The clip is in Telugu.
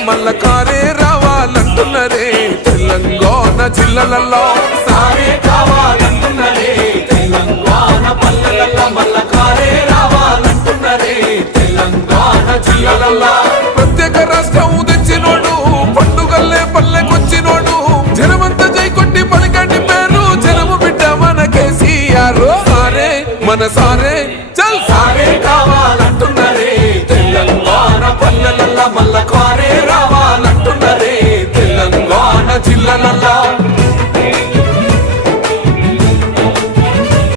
మల్ల కారే రావాలంటున్నరే తెలంగాణ జిల్లాలలో సారే కావాలంటున్నరే తెలంగాణ పల్లెలలో మల్ల కారే రావాలంటున్నరే తెలంగాణ జిల్లాలలో ప్రత్యేక రాష్ట్రం తెచ్చినోడు పండుగల్లే పల్లెకొచ్చినోడు జనమంతా జై కొట్టి పలకండి పేరు జనము బిడ్డ మన కేసీఆర్ సారే మన సారే